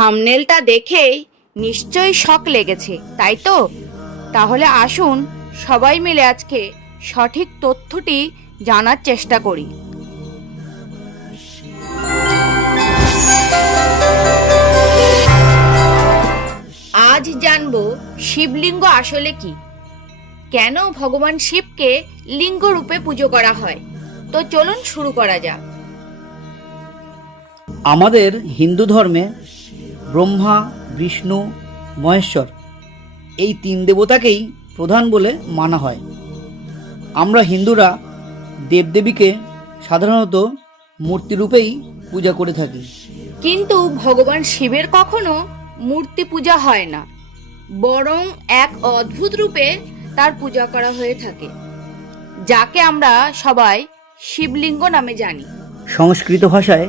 থামনেলটা দেখেই নিশ্চয়ই শখ লেগেছে, তাই তো? তাহলে আসুন সবাই মিলে আজকে সঠিক তথ্যটি জানার চেষ্টা করি। আজ জানব শিবলিঙ্গ আসলে কি? কেন ভগবান শিবকে লিঙ্গ রূপে পুজো করা হয়? তো চলুন শুরু করা যাক। আমাদের হিন্দু ধর্মে ব্রহ্মা বিষ্ণু মহেশ্বর। এই তিন দেবতাকেই প্রধান বলে মানা হয়। আমরা হিন্দুরা দেবদেবীকে সাধারণত মূর্তিরূপেই পূজা করে থাকি। কিন্তু ভগবান শিবের কখনো মূর্তি পূজা হয় না। বরং এক অদ্ভুত রূপে তার পূজা করা হয়ে থাকে যাকে আমরা সবাই শিবলিঙ্গ নামে জানি। সংস্কৃত ভাষায়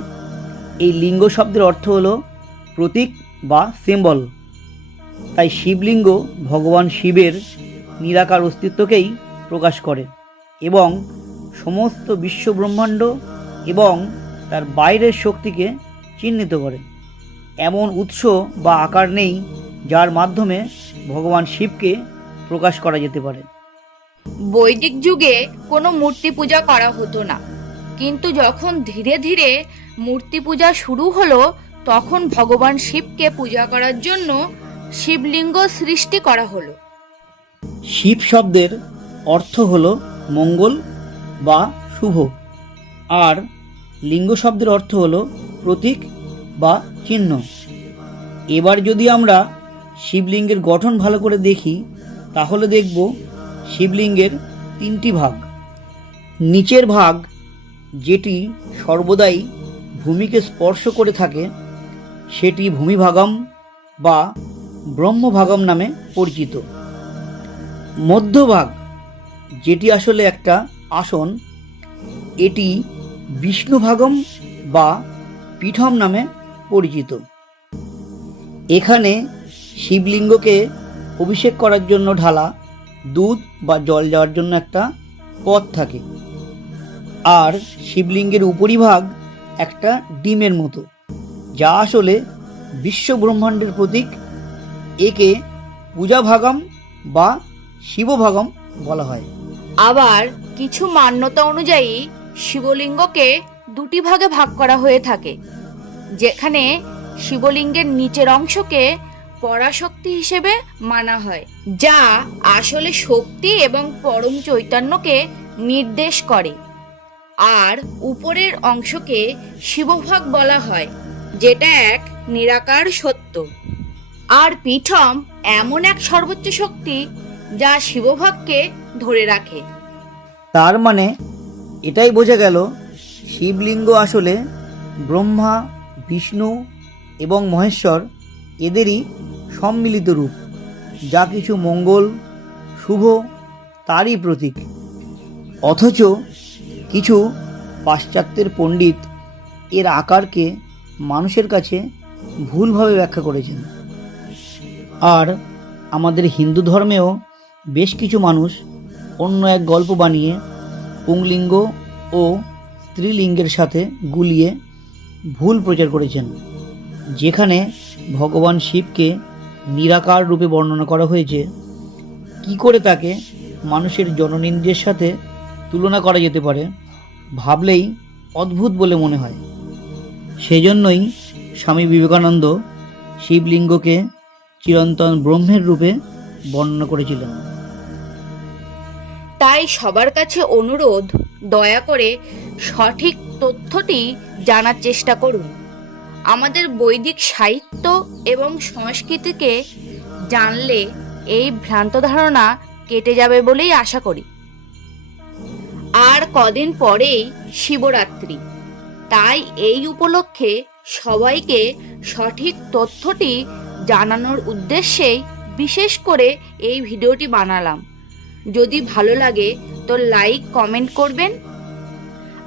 এই লিঙ্গ শব্দের অর্থ হলো প্রতীক বা সিম্বল তাই শিবলিঙ্গ ভগবান শিবের নিরাকার অস্তিত্বকেই প্রকাশ করে এবং সমস্ত বিশ্বব্রহ্মাণ্ড এবং তার বাইরের শক্তিকে চিহ্নিত করে। এমন উৎস বা আকার নেই যার মাধ্যমে ভগবান শিবকে প্রকাশ করা যেতে পারে। বৈদিক যুগে কোনো মূর্তি পূজা করা হতো না। কিন্তু যখন ধীরে ধীরে মূর্তি পূজা শুরু হলো তখন ভগবান শিবকে পূজা করার জন্য শিবলিঙ্গ সৃষ্টি করা হলো। শিব শব্দের অর্থ হল মঙ্গল বা শুভ, আর লিঙ্গ শব্দের অর্থ হল প্রতীক বা চিহ্ন। এবার যদি আমরা শিবলিঙ্গের গঠন ভালো করে দেখি, তাহলে দেখব শিবলিঙ্গের তিনটি ভাগ। নিচের ভাগ, যেটি সর্বদাই ভূমিকে স্পর্শ করে থাকে সেটি ভূমিভাগম বা ব্রহ্মভাগম নামে পরিচিত। মধ্যভাগ, যেটি আসলে একটা আসন, এটি বিষ্ণুভাগম বা পীঠম নামে পরিচিত। এখানে শিবলিঙ্গকে অভিষেক করার জন্য ঢালা, দুধ বা জল যাওয়ার জন্য একটা পথ থাকে। আর শিবলিঙ্গের উপরিভাগ একটা ডিমের মতো। যা আসলে বিশ্ব ব্রহ্মাণ্ডের প্রতীক, একে পূজাভাগম বা শিবভাগম বলা হয়। আবার কিছু মান্যতা অনুযায়ী শিবলিঙ্গকে দুটি ভাগে ভাগ করা হয়ে থাকে, যেখানে শিবলিঙ্গের নিচের অংশকে পরাশক্তি হিসেবে মানা হয়, যা আসলে শক্তি এবং পরম চৈতন্যকে নির্দেশ করে। আর উপরের অংশকে শিবভাগ বলা হয়। যেটা এক নিরাকার সত্য। আর পীঠম এমন এক সর্বোচ্চ শক্তি যা শিবভাগকে ধরে রাখে। তার মানে এটাই বোঝা গেল শিবলিঙ্গ আসলে ব্রহ্মা, বিষ্ণু এবং মহেশ্বর এদেরই সম্মিলিত রূপ। যা কিছু মঙ্গল, শুভ, তারই প্রতীক। অথচ কিছু পাশ্চাত্যের পণ্ডিত এর আকারকে মানুষের কাছে ভুলভাবে ব্যাখ্যা করেছেন। আর আমাদের হিন্দু ধর্মেও বেশ কিছু মানুষ অন্য এক গল্প বানিয়ে পুংলিঙ্গ ও স্ত্রীলিঙ্গের সাথে গুলিয়ে ভুল প্রচার করেছেন, যেখানে ভগবান শিবকে নিরাকার রূপে বর্ণনা করা হয়েছে। কি করে তাকে মানুষের জননিন্দ্রের সাথে তুলনা করা যেতে পারে ভাবলেই অদ্ভুত বলে মনে হয়। সেজন্যই স্বামী বিবেকানন্দ শিবলিঙ্গকে চিরন্তন ব্রহ্মের রূপে বর্ণনা করেছিলেন। তাই সবার কাছে অনুরোধ, দয়া করে সঠিক তথ্যটি জানার চেষ্টা করুন। আমাদের বৈদিক সাহিত্য এবং সংস্কৃতিকে জানলে এই ভ্রান্ত ধারণা কেটে যাবে বলেই আশা করি। আর কদিন পরেই শিবরাত্রি। তাই এই উপলক্ষে সবাইকে সঠিক তথ্যটি জানানোর উদ্দেশ্যেই বিশেষ করে এই ভিডিওটি বানালাম। যদি ভালো লাগে তো লাইক, কমেন্ট করবেন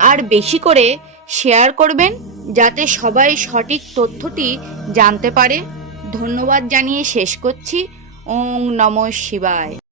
আর বেশি করে শেয়ার করবেন যাতে সবাই সঠিক তথ্যটি জানতে পারে। ধন্যবাদ জানিয়ে শেষ করছি। ওং নম শিবায়।